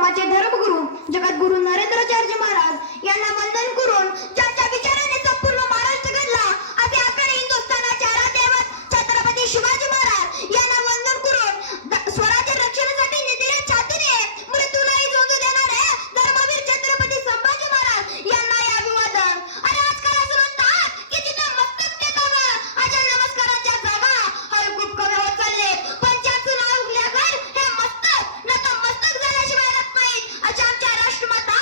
धर्माचे धर्मगुरू जगद्गुरू नरेंद्राचार्य महाराज यांना वंदन करून ज्यांच्या विचाराने संपूर्ण महाराष्ट्र घडला असे आपण हिंदुस्थानाचे आराध्यदैवत छत्रपती शिवाजी महाराज यांना वंदन करून स्वराज्य रक्षणासाठी निधीने छातीने मृत्यूलाही झोंजू देणारे धर्मवीर छत्रपती संभाजी महाराज यांना हे अभिवादन. आणि आजकाल असं म्हणतात की जिथं मस्तक टेकावं अशा नमस्काराच्या जागा हर खूप कमी होत चालले, पण ज्याचं नाव उगल्यावर हे मस्तक नतमस्तक झाल्याशिवाय राहत नाहीत. अशा आमच्या राष्ट्रमाता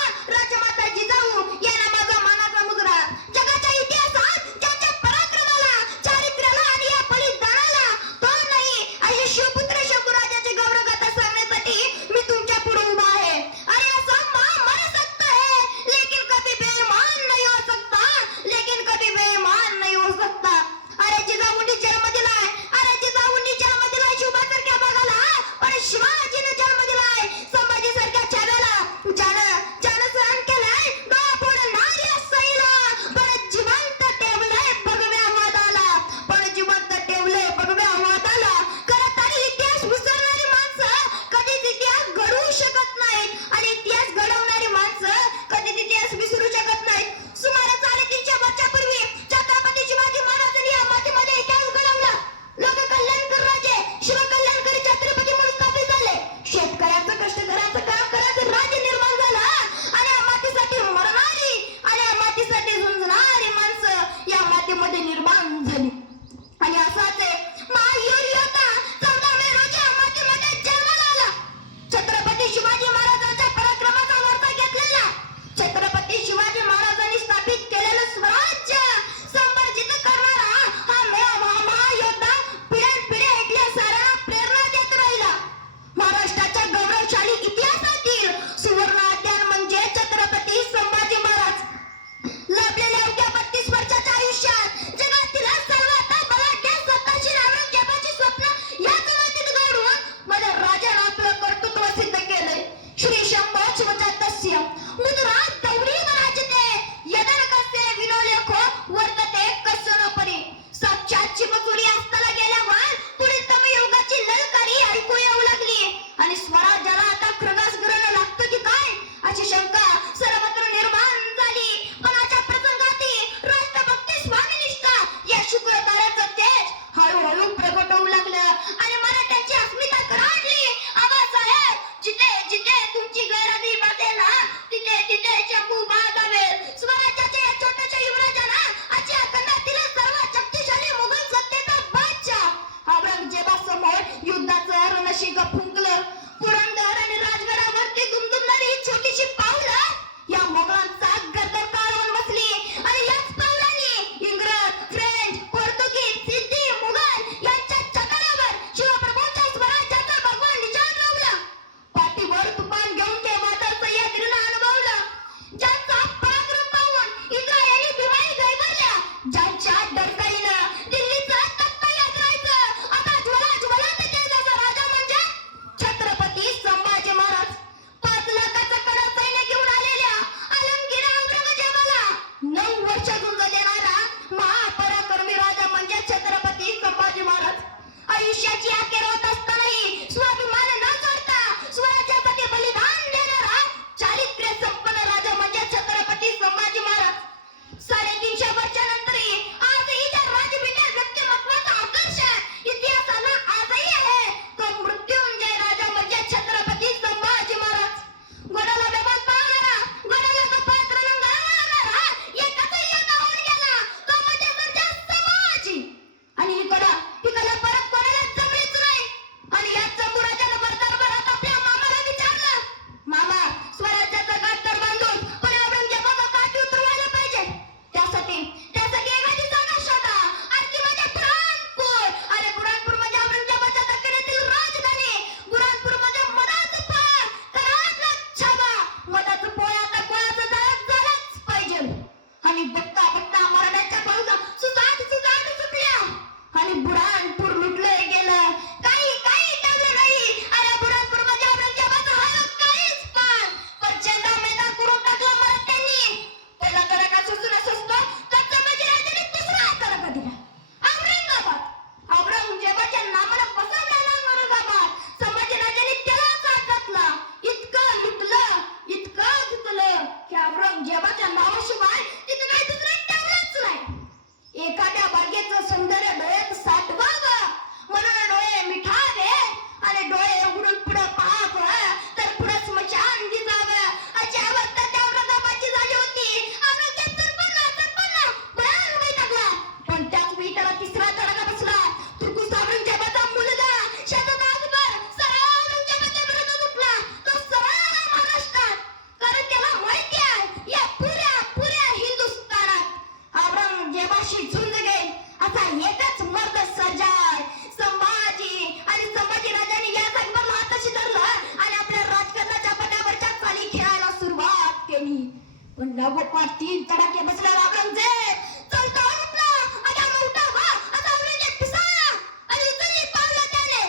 लागोपाठ 3 तडाखे बसलेला औरंगजेब चलता उठला आणि आम्ही उठा वा आता औरंगजेब पिसाळला आणि उचलली पावलं त्याने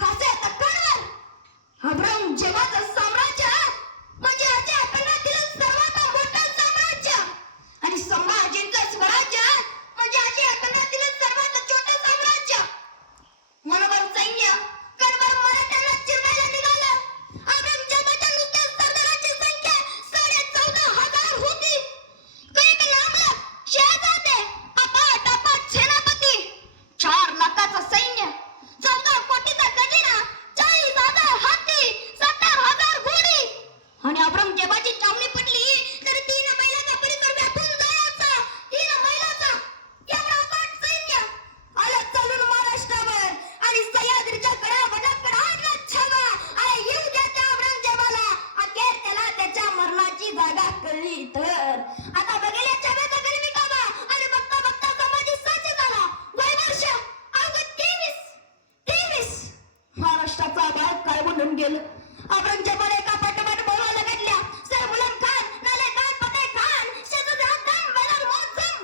खासे तक्रारवर औरंगजेबाचं साम्राज्य म्हणजे आजच्या खंडातील सर्वात मोठं साम्राज्य आणि संभाजींचं स्वराज्य म्हणजे आजच्या खंडातील सर्वात छोटं साम्राज्य. मनोबल सैन्य कणभर मराठ्यांना चिरडायला निघालं. औरंगजेबाच्या नुसत्या सरदारांची संख्या 14,500 होती. कैक लांबलं शहजादे, अफाट सेनापती, 4 लाखाचं सैन्य, 14 कोटीचा खजिना, 40,000 हत्ती, 70,000 घोडी आणि औरंगजेबाची छावणी पडली तर 3 मैलाचा परिसर व्यापून जायचा. 3 मैलाचा एवढा अफाट सैन्य आलं चालून महाराष्ट्रावर आणि सह्याद्रीच्या गडावडाकडे आणला छावा. अरे येऊ द्या त्या औरंगजेबाला. अखेर त्याला त्याच्या मरणाची जागा कळली तर आता बघेल या छाव्याचा गनिमी कावा आणि बघता बघता संभाजी साजे झाला. वय वर्ष अवघं 23. महाराष्ट्राचा भाग काय बनून गेलं. औरंगजेबाने एका पाठोपाठ बोलायला लागल्या. सर मुलाम खान, नाले खान, फतेह खान, शहजादा खान, वेलर मोहसिन,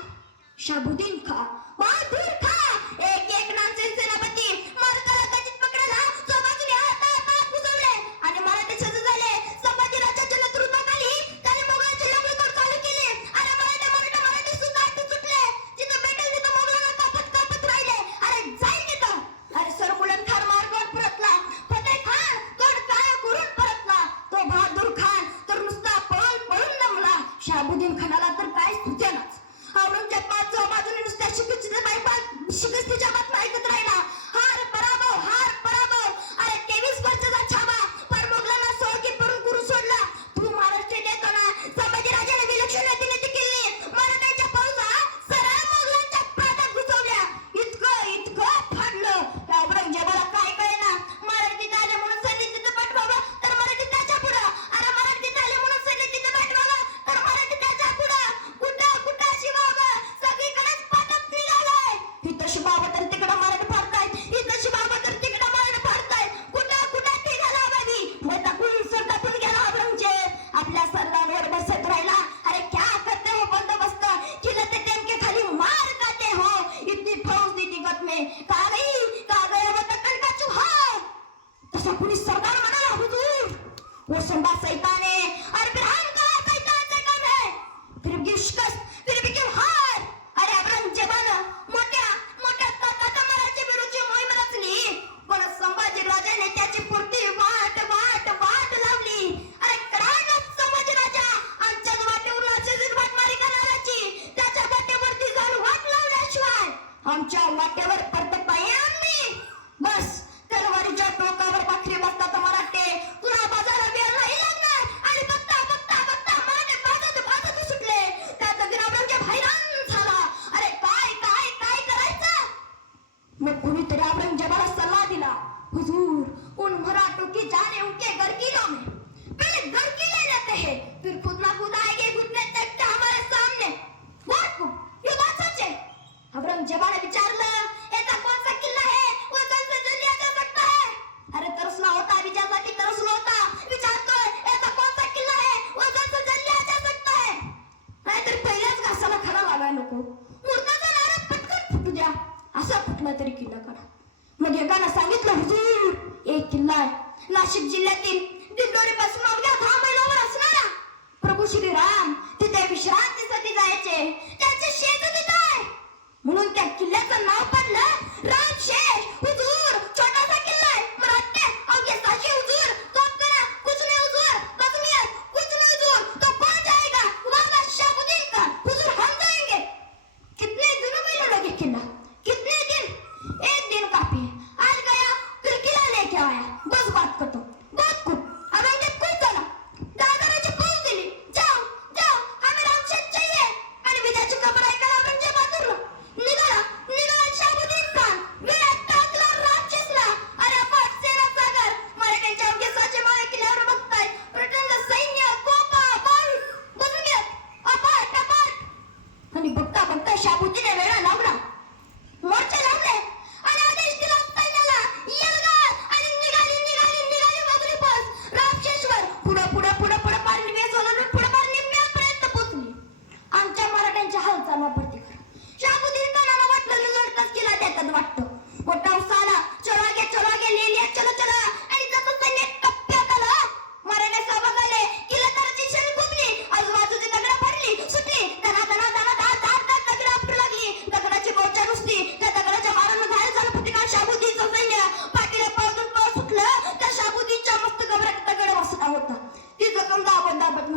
शाहबुद्दीन खान, बहादूर खान, एक नामचीन सेनापती मार्गाला कचित पकडायला सोबाजूने हातात घुसवले आणि मराठी सज्ज झाले. संभाजी राजाच्या नेतृत्वाखाली त्याने मोगलांची लंगडतोड चालू केली आणि मराठी सुद्धा हाती सुटले. जिथं भेटेल तिथं मोगलांना कापत राहिले. अरे जाईल तिथं. अरे सर मुलाम खान मार्गावर परतला. फतेह खान तोड काय करून परतला. तो बहादूर खान तर नुसता पळून दमला. शाहबुद्दीन खानाला तर काय सुचेनाच. औरंगजेब बाजूने नुसत्या शिकस्तीच्या बातम्या ऐकत राहिला. हार पराभव. अरे 23 वर्षाचा छावा पर मोगलांना सोळकी करून गुरु सोडला. तू महाराष्ट्र देताना संभाजीराजाने विलक्षण नीती केली. मराठ्यांच्या फौजा सरळ मोगलांच्या प्रांतात घुसवल्या. इतकं फाडलं त्या औरंगजेबाला काय कळेना. मराठी आले म्हणून सैनिक तिथं पाठवावं तर मराठी त्याच्या पुढं. अरे मराठी आले म्हणून सैनिक तिथं पाठवावं तर मराठी त्याच्या पुढं. कुठं शिवावं सगळीकडेच पाठत निघालाय. इथं शिवावं तर तिकडं मराठी फाडतायत. इथं शिवावं तर तिकडं मराठी फाडतायत. कुठं निघाला बाबी. सरदापून गेला औरंगजेब. आपल्या सरदारावर बसत राहिला. अरे क्या करते हो बंदोबस्त, खिलते टेम खाली मार खाते हो. इतनी फौज दी दिगत में का गया वो दक्कन का चूहा. तसा पुलिस सरदार म्हणाला, हुजूर वो संभा शैतान है और फिर हम कहाँ शैतान से कम है. फिर भी शिकस्त, फिर भी क्यों हार. अरे औरंगजेबानं मोठ्या ताकद मारायची विरुद्ध मोहीम रचली. पण संभाजी राजाने त्याची पुरती वाट लावली. अरे करायला संभाजी राजा आमच्याच वाटेवरून अशीच वाटमारी करणाराची. त्याच्या वाटेवरती जाऊन वाट लावल्याशिवाय आमच्या वाटेवर परत पाहिजे आम्ही. बस तलवारीच्या टोकावर पाखरी बसतात मराठे. तुला बाजारा वेळ नाही लागणार आणि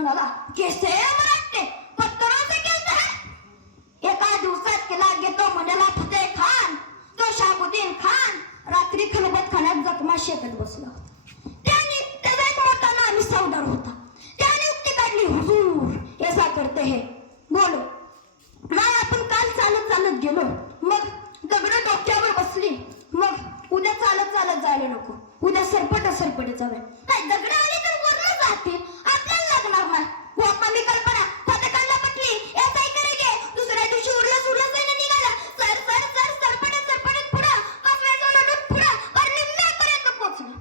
लगा कैसे मराठे पत्थरों से खेलते हैं. एका दिवसात केला घेतो म्हणाला फतेह खान. तो शहाबुद्दीन खान रात्री खलबत खाण्यात जखमा शेकत बसला. त्याने त्याचा एक मोठा नामी सौदार होता. त्याने उक्ती काढली, हुजूर ऐसा करते हैं बोलो. नाही आपण काल चालत चालत गेलो, मग दगड डोक्यावर बसली, मग उद्या चालत चालत जायला नको, उद्या सरपट जावे. काय दगड आली तर वरनं जातील, आपल्याला लागणार नाही. हो कमी कल्पना पथकाला पटली. ऐसाही करेगे. दुसऱ्या दिवशी उरलं निघाला. सर सरपटत पुढं कसव्याचं लढून पुढं पर निम्म्यापर्यंत पोहोचलं.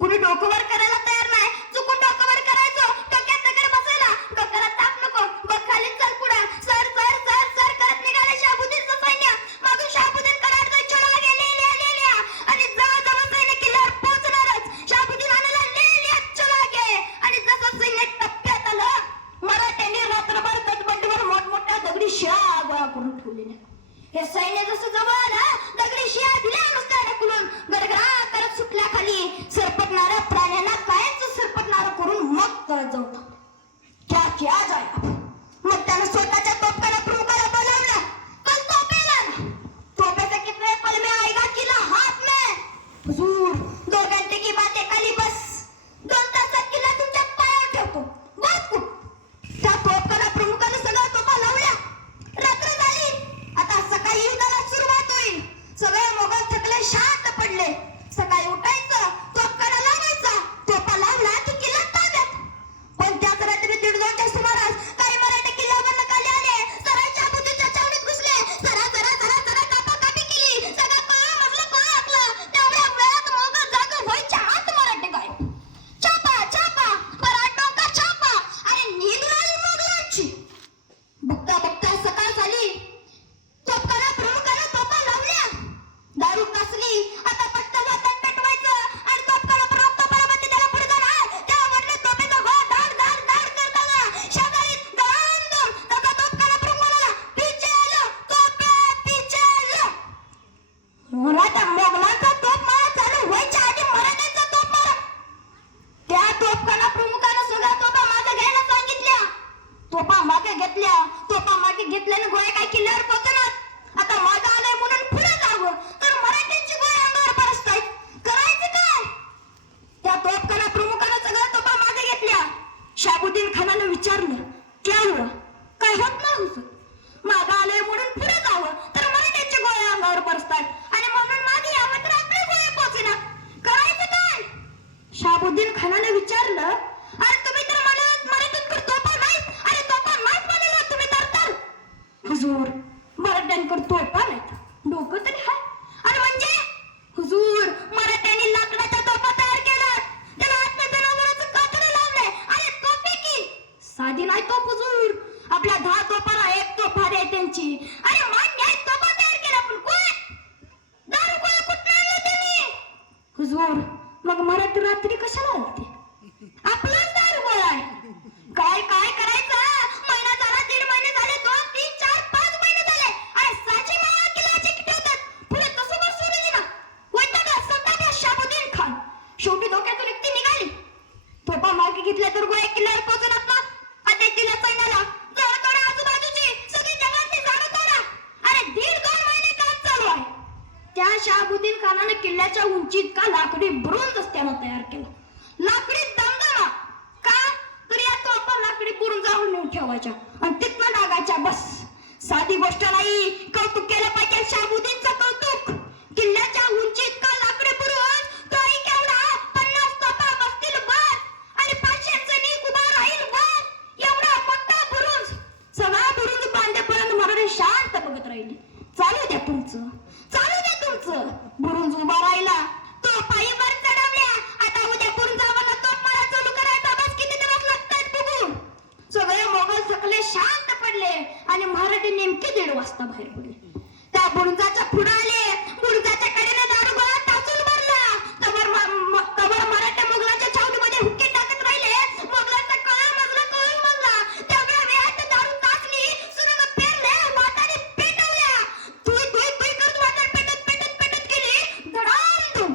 कुणी डोकं वर करायला तयार नाही. चुकून डोकं वर करायचो, डोक्यात दगड बसायला. डोक्याला ताप नको, बघ खाली चल पुढं. सर करत निघाले शहाबुद्दीनचं सैन्य. मागून शहाबुद्दीन कराडचा छळा गेले आणि जवळ सैन्य किल्ल्यावर पोहोचणारच. शहाबुद्दीन आणायला लेलियात चला गे. आणि जसं सैन्य टप्प्यात आलं, मराठ्यांनी रात्रभर तटबंदीवर मोठमोठ्या दगडी शिळा गोळा करून ठेवलेल्या. हे सैन्य जसं जवळ आलं, दगडी शिळा दिल्या नुसत्या ढकलून गडगडा करत सुटल्या खाली. सरपटणाऱ्या प्राण्यांना कायच सरपटणारं करून मग तळ जाऊ. क्या जाया. मग त्यानं स्वतःच्या तोफखाना प्रमुखाला बोलावलं. कल तोपेला तोपेचे कितने पल में आएगा किला हाथ में. हुजूर 2 घंटे की बात है, खाली बस 2 तासात किल्ला तुमच्या पायावर ठेवतो. बस कुठ. त्या तोफखाना प्रमुखाने सगळ्या तोफा लावल्या. रात्र झाली. आता सकाळी युद्धाला सुरुवात होईल. सगळे मोगल थकले, शांत पडले. सकाळी उठायचं, तोफखाना लावायचा. तोफा लावला की किल्ला ताब्यात. पण त्याच रात्री 1:30च्या सुमारास काही मराठी किल्ल्यावर नकाले आले. सराच्या बुद्धीच्या छावणीत घुसले. जरा कापाकापी केली. सगळं कळलं आपलं. तेवढ्या वेळात मोगल जागा व्हायच्या आत मराठी गायब. छापा मराठों का छापा. अरे नींद आली मोगलांची. बघता सकाळ झाली. तोफखाना प्रमुखाने तोफा लावल्या. दारू कसली. आता पट्ट वाटत पेटवायचं आणि तोफखाना प्रमुख तोफाला त्याला पुढे जाणार. तेव्हा म्हटले तोफेचा गो दाड करताना शेजारी दम त्याचा तोफखाना प्रमुख म्हणाला, पीछे आलो पीछे आलो. मराठा मोगलांचा तोफ मारा चालू व्हायच्या आधी मराठ्यांचा तोफ मारा. त्या तोफखाना प्रमुखानं सगळ्या तोफा मागे घ्यायला सांगितल्या. तोफा मागे घेतल्याने गोळ्या काय किल्ल्यावर पोहोचणार. आता मागं आलंय म्हणून पुढे जावं तर मराठ्यांची गोळ्या अंगावर बरसतायत. करायचं काय. त्या तोफखाना प्रमुखानं सगळ्या तोफा मागे घेतल्या. शहाबुद्दीन खानानं विचारलं, क्या हुआ. काय होत नाही हुजूर. मागं आलंय म्हणून पुढे जावं तर मराठ्यांची गोळ्या अंगावर बरसतायत आणि म्हणून मागे यावं तर आपल्या गोळ्या पोहोचणार. करायचं काय. शहाबुद्दीन खानानं विचारलं, अरे तुम्ही तर मला मराठ्यांकडे तोफा नाहीत आणि तोफा नाहीत म्हणाला तुम्ही तर हुजूर मराठ्यांकडे तोफा नाहीत. डोकं तरी हाय. आणि म्हणजे हुजूर मराठ्यांनी लाकडाच्या तोफा तयार केल्या. त्याला आतल्या जनावरांचं कातडं लावलंय आणि तोफे की साधी नाही तोफ हुजूर. आपल्या 10 तोफाला 1 तोफ आहे त्यांची. अरे मान्य आहे तोफा तयार केल्या, पण दारू गोळा कुठं आणलं त्यांनी. हुजूर मग मराठी रात्री कशाला आलते. आपलाच दारू गोळा आहे. काय करायचं. महिना झाला, 1.5 महिने झाले, 2, 3, 4, 5 महिने झाले. अरे साची मावा किल्ल्याची ठेवतात. पुढे कसं बस सोडली ना. वैतागा सगळा शहाबुद्दीन खान. शेवटी डोक्यातून युक्ती निघाली. तोफा मागे घेतल्या तर गोळ्या किल्ल्यावर पोहोचणार ना. आता दिल्या सैन्याला जवळ तोडा, आजूबाजूची सगळी जंगलातली झाडं तोडा. अरे 1.5-2 महिने काम चालू आहे. त्या शहाबुद्दीन खानानं किल्ल्याच्या उंचीत का लाकडी ब्रोंज त्यानं तयार केला. लाकडी दमदमा का तर या तोफा लाकडी बुरुजावर नेऊन ठेवायच्या आणि तिथनं लागायच्या. बस साधी गोष्ट नाही. कौतुक केलं पाहिजे शहाबुद्दीनचं कौतुक. किल्ल्याच्या उंचीत का लाकडी बुरुज, तोही केवढा 50 तोफा बसतील वर आणि 500 सैनिक उभा राहील वर. एवढा मोठा बुरुज. सगळा बुरुज बांधेपर्यंत मराठी शांत बघत राहिली. चालू द्या तुमचं. बुरुज उभा राहिला. तोफाही वर चढवल्या. आता उद्या बुरुजावर तोफ मारा चालू करायचा. बस किती दिवस लागतात बघू. सगळे मोगल थकले, शांत पडले आणि मराठी नेमके 1:30 वाजता बाहेर पडले. त्या बुरुजाच्या पुढे आले. बुरुजाच्या कडेने दारू गोळा टाचून भरला. तवर मराठा मोगलाच्या छावणीमध्ये हुक्के टाकत राहिले. मोगलांचा कळून मजला. तेवढ्या वेळात दारू टाकली. सुरंग पेरले, वाटाने पेटवल्या. तुई करत वाटा पेटत गेली. धडाम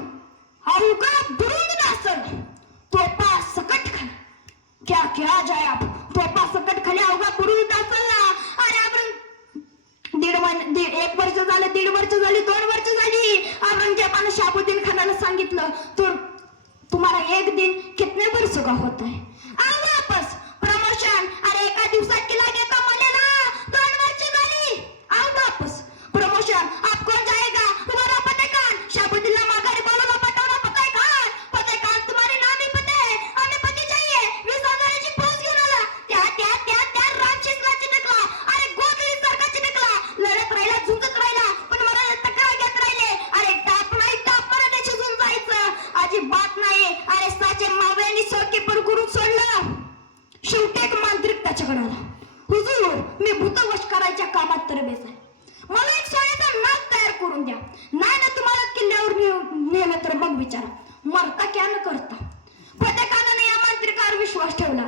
अवघा बुरुज नासल. तोफा सकट खाला. क्या जाया. मला 1.5 वर्ष झाली, 2 वर्ष झाली. औरंगजेबाने शाहबुद्दीन खानाला सांगितलं, तो तुम्हाला 1 दिन कितने वर्ष का होता है? आओ वापस प्रमोशन. अरे एका दिवसात केला घेता मला ना 2 वर्ष झाली. आओ वापस प्रमोशन. आप कौन जाएगा? तुम्हारा फतेह खान. शाहबुद्दीनला माघारी बोलवलं, पटवलं फतेह खान. फतेह खान तुम्हारे नाम ही पते है, हमें पति चाहिए. 20,000ची फौज घेऊन आला. त्या रामशेषला चिटकला. अरे गोगली सारखा चिटकला. लढत राहिला, झुंजत राहिला, पण मला तक्रार घेत राहिले. अरे टाप नाही टाप मराठ्याशी झुंज जायचं अजिबात नाही. अरे साचे मावळ्यांनी सोके पण करून सोडलं. शेवटी एक मांत्रिक त्याच्याकडे आला. हुजूर, मी भूतवश करायच्या कामात तरबेज आहे. मला एक सोन्याचा नाग तयार करून द्या. नाही ना तुम्हाला किल्ल्यावर नेलं तर मग विचारा, मरता क्या न करता. फतेखानाने या मांत्रिकावर विश्वास ठेवला.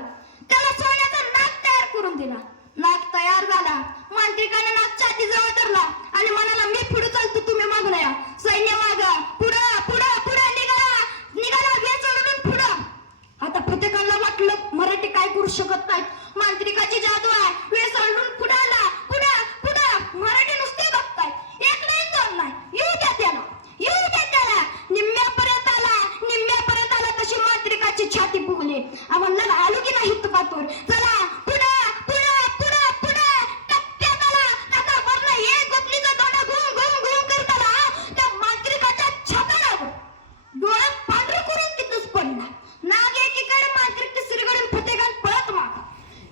त्याला सोन्याचा नाग तयार करून दिला. नाग तयार झाला. मांत्रिकाने नाग छातीजवळ धरला आणि म्हणाला, मी पुढे चालतो, तुम्ही मागणं या. सैन्य मागा, पुढं पुढं पुढं निघाला वेच ओढून पुढं. आता फतेखानला वाटलं मराठी काय करू शकत नाहीत, मांत्रिकाची जादू आहे. वेच ओढून पुढं आला. पुढं पुढं मराठी नुसते बघताय. एक नाही, 2 नाही. येऊ द्या त्याला. निम्म्यापर्यंत आला. तशी मांत्रिकाची छाती फुगली. म्हणलं आलो की नाही तुपातूर. चला पुढं पुढं पुढं पुढं. टप्प्यात आला. त्याचा वरनं एक गोपनीचा दोंडा घुम घुम घुम करत आला. त्या मांत्रिकाच्या छाताला डोळ्यात पांढरं करून तिथंच पडला. नाग एकीकडे, मांत्रिक तिसरीकडे, फतेखान पळत माग.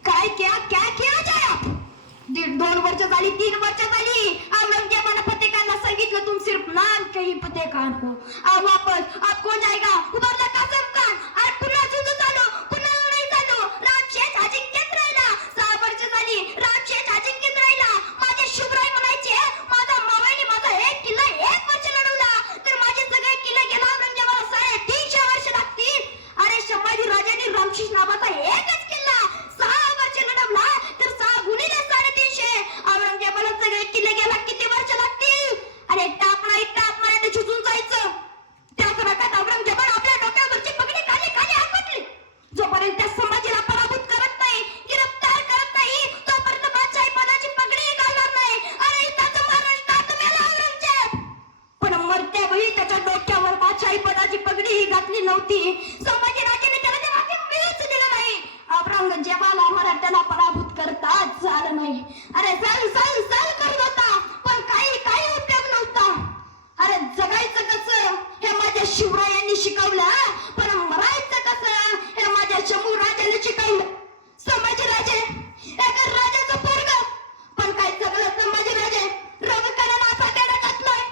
काय क्या जाय आप? 1.5 वर्ष झाली, 3 वर्ष झाली. औरंगजेबाने फतेखानला सांगितलं, तुम सिर्फ नाम के ही फतेखान हो. अब वापस आप कौन जाएगा? उभारला कासम खान. आणि पुन्हा झुंजत आलो, पुन्हा लढाई झालो. रामशेष अजिंक्यच राहिला. 6 वर्ष झाली, रामशेष अजिंक्यच राहिला. माझे शुभराय म्हणायचे, माझा मावळ्याने माझा 1 किल्ला 1 वर्ष लढवला, तर माझे सगळे किल्ले गेला औरंगजेबाला 350 वर्ष लागतील. अरे संभाजी राजांनी रामशेष नावाचा एकच किल्ला 6 वर्ष लढवला, तर 6 गुणिले 350. औरंगजेबाला सगळे किल्ले गेला किती वर्ष लागतील? अरे टाप नाही टाप मारायला झुजून जायचं. त्याच रकात औरंगजेबाने आपल्या डोक्यावरची पगडी खाली खाली आपटली. जोपर्यंत त्या संभाजीला पराभूत करत नाही, गिरफ्तार करत नाही, तोपर्यंत बादशाही पदाची पगडी घालणार नाही. अरे त्याचं महाराष्ट्रात मेला औरंगजेब. पण मरत्या वेळी त्याच्या डोक्यावर बादशाही पदाची पगडी ही घातली नव्हती. संभाजी राजाने त्याला ते वाक्य मिळूच दिलं नाही. औरंगजेबाला मराठ्याला पराभूत करताच झालं नाही. अरे चल करत होता, पण काही उपयोग नव्हता. अरे जगायचं कसं हे माझ्या शिवरायांनी शिकवलं, पण मरायचं कसं हे माझ्या शंभू राजाने शिकवलं. संभाजी राजे एका राजाचं पोरगं, पण काय सगळं संभाजी राजे रघुकाराला असा वेळा घातलाय.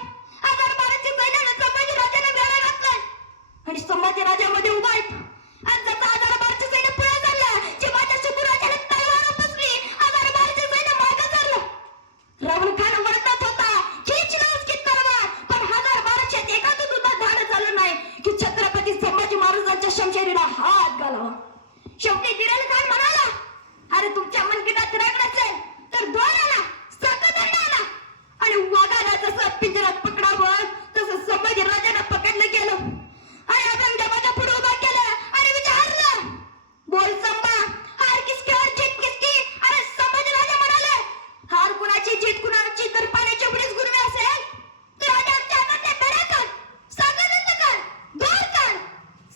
1000-1200 सैन्याने संभाजी राजाने वेळा घातलाय आणि संभाजी राजामध्ये उभा आहेत. आणि जसं 1000-1200 सैन्य पुढे चाललं, जे माझ्या शंभू राजाने तलवार उपसली, 1000-1200 सैन्य मागे चाललं. रघुखान वरतात होता, खिचलं उसकी तलवार, पण 1000-1200 एकाच सुद्धा धाड झालं नाही की छत्रपती संभाजी महाराजांच्या शमशेरीला हात घालावा. शेवटी दिलेल खान म्हणाला, अरे तुमच्या मनगटात राग नसेल तर 2 आणा, साखळदंड आणा. आणि वाघाला जसं पिंजऱ्यात पकडावं तसं संभाजी राजांना पकडलं गेलं आणि औरंगजेबाच्या पुढे उभा केलं आणि विचारलं, बोल संभा, हार किसकी और जीत किसकी? अरे संभाजी राजा म्हणाले, हार कुणाची जीत कुणाची, तर पाण्याची उडीच गुरमी असेल तर आधी आमच्या हातातले बेड्या काढ, साखळदंड काढ, दोर काढ.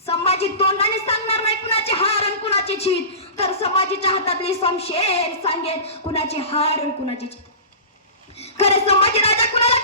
संभाजी तोंडाने सांगणार नाही कुणाची हार आणि कुणाची जीत, तर संभाजीच्या हातातली शमशेर सांगेल कुणाची हार आणि कुणाची जीत. खरे संभाजी राजा कुणाला